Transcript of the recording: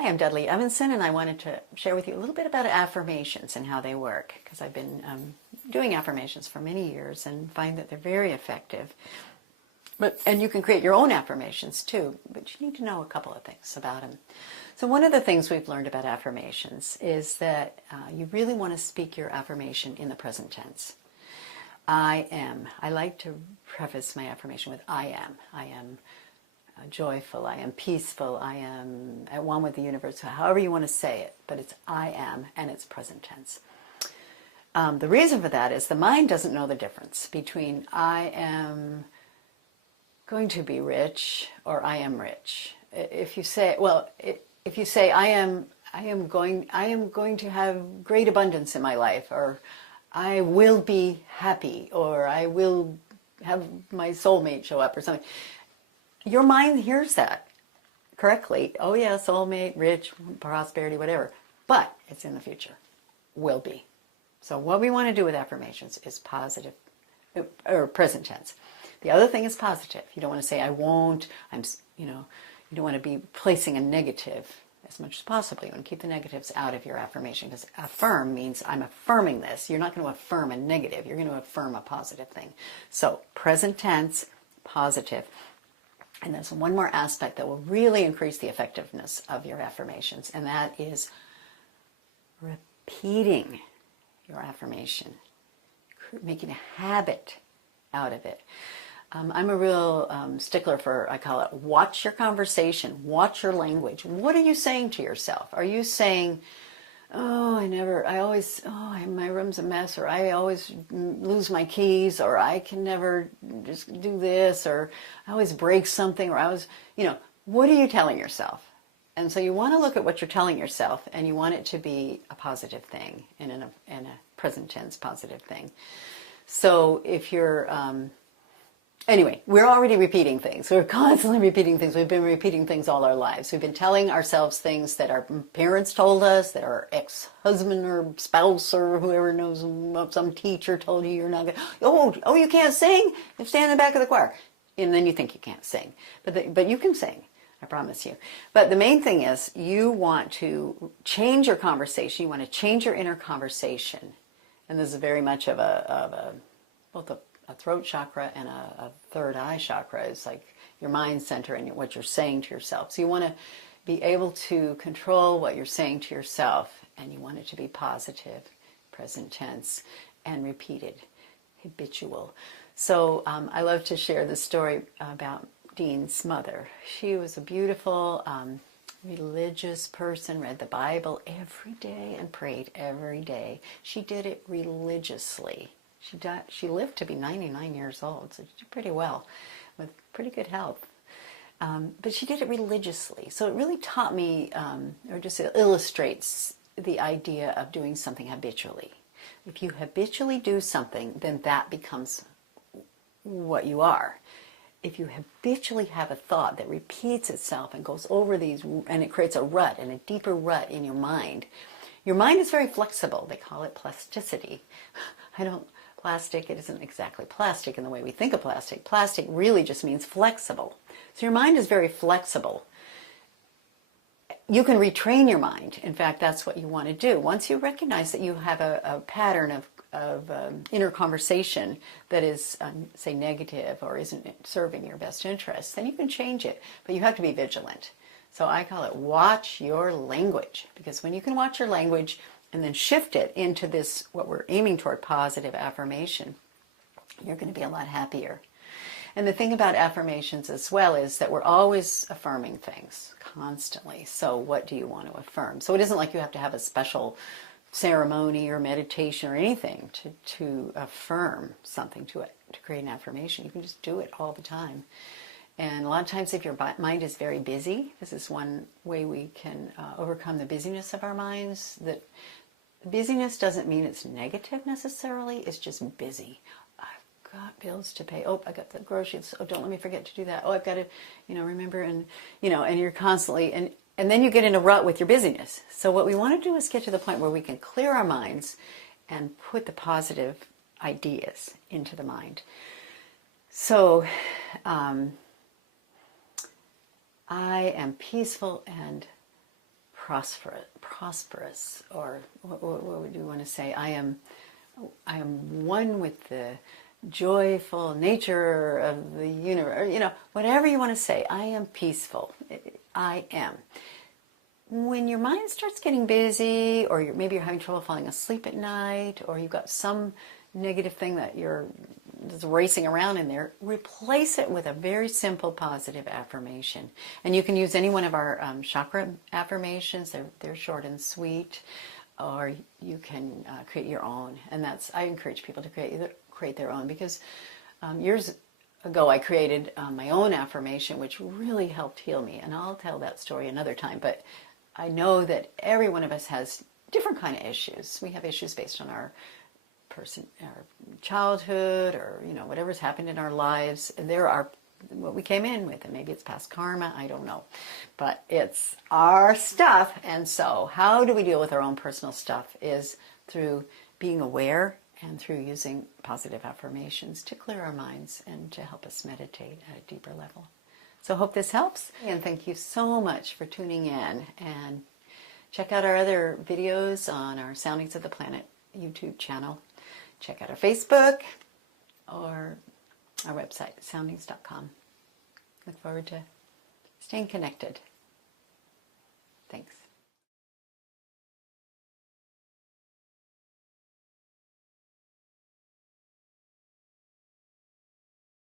Hi, I'm Dudley Evenson, and I wanted to share with you a little bit about affirmations and how they work, because I've been doing affirmations for many years and find that they're very effective. And you can create your own affirmations too, but you need to know a couple of things about them. So one of the things we've learned about affirmations is that you really want to speak your affirmation in the present tense. I am. I like to preface my affirmation with I am. I am joyful, I am peaceful, I am at one with the universe, however you want to say it, but it's I am, and it's present tense. The reason for that is the mind doesn't know the difference between I am going to be rich or I am rich. If you say, if you say I am going to have great abundance in my life, or I will be happy, or I will have my soulmate show up or something, your mind hears that correctly. Oh yeah, soulmate, rich, prosperity, whatever. But it's in the future. Will be. So what we want to do with affirmations is positive, or present tense. The other thing is positive. You don't want to say I won't. You don't want to be placing a negative as much as possible. You want to keep the negatives out of your affirmation, because affirm means I'm affirming this. You're not going to affirm a negative. You're going to affirm a positive thing. So present tense, positive. And there's one more aspect that will really increase the effectiveness of your affirmations, and that is repeating your affirmation, making a habit out of it. I'm a real stickler for, I call it, watch your conversation, watch your language. What are you saying to yourself? Are you saying, my room's a mess, or I always lose my keys, or I can never just do this, or I always break something, or what are you telling yourself? And so you want to look at what you're telling yourself, and you want it to be a positive thing, and in a present tense positive thing. So if you're, anyway, we're already repeating things. We're constantly repeating things. We've been repeating things all our lives. We've been telling ourselves things that our parents told us, that our ex-husband or spouse or whoever knows, some teacher told you you're not going to, you can't sing? You stand in the back of the choir. And then you think you can't sing. But you can sing, I promise you. But the main thing is you want to change your conversation. You want to change your inner conversation. And this is very much of both a throat chakra and a third eye chakra. Is like your mind center and what you're saying to yourself. So you want to be able to control what you're saying to yourself, and you want it to be positive, present tense, and repeated, habitual. So I love to share the story about Dean's mother. She was a beautiful religious person, read the Bible every day and prayed every day. She did it religiously. She lived to be 99 years old, so she did pretty well, with pretty good health. But she did it religiously. So it really taught me, or just illustrates the idea of doing something habitually. If you habitually do something, then that becomes what you are. If you habitually have a thought that repeats itself and goes over these, and it creates a rut, and a deeper rut in your mind is very flexible. They call it plasticity. Plastic, it isn't exactly plastic in the way we think of plastic. Plastic really just means flexible. So your mind is very flexible. You can retrain your mind. In fact, that's what you want to do. Once you recognize that you have a pattern of inner conversation that is, say, negative or isn't serving your best interests, then you can change it. But you have to be vigilant. So I call it watch your language. Because when you can watch your language and then shift it into this, what we're aiming toward, positive affirmation, you're going to be a lot happier. And the thing about affirmations as well is that we're always affirming things constantly. So what do you want to affirm? So it isn't like you have to have a special ceremony or meditation or anything to affirm something, to create an affirmation. You can just do it all the time. And a lot of times if your mind is very busy, this is one way we can overcome the busyness of our minds. That busyness doesn't mean it's negative necessarily, it's just busy. I've got bills to pay. Oh, I got the groceries. Oh, don't let me forget to do that. Oh, I've got to, remember. And, and you're constantly, and then you get in a rut with your busyness. So what we want to do is get to the point where we can clear our minds and put the positive ideas into the mind. So, I am peaceful and prosperous, or what would you want to say? I am one with the joyful nature of the universe. Whatever you want to say. I am peaceful. I am. When your mind starts getting busy, or maybe you're having trouble falling asleep at night, or you've got some negative thing that you're just racing around in there, replace it with a very simple positive affirmation. And you can use any one of our chakra affirmations. They're short and sweet, or you can create your own. And I encourage people to create their own, because years ago I created my own affirmation, which really helped heal me. And I'll tell that story another time. But I know that every one of us has different kind of issues. We have issues based on our childhood, or whatever's happened in our lives. There are what we came in with, and maybe it's past karma, I don't know, but it's our stuff. And so how do we deal with our own personal stuff is through being aware and through using positive affirmations to clear our minds and to help us meditate at a deeper level. So I hope this helps, and thank you so much for tuning in. And check out our other videos on our Soundings of the Planet YouTube channel. Check out our Facebook or our website, soundings.com. Look forward to staying connected.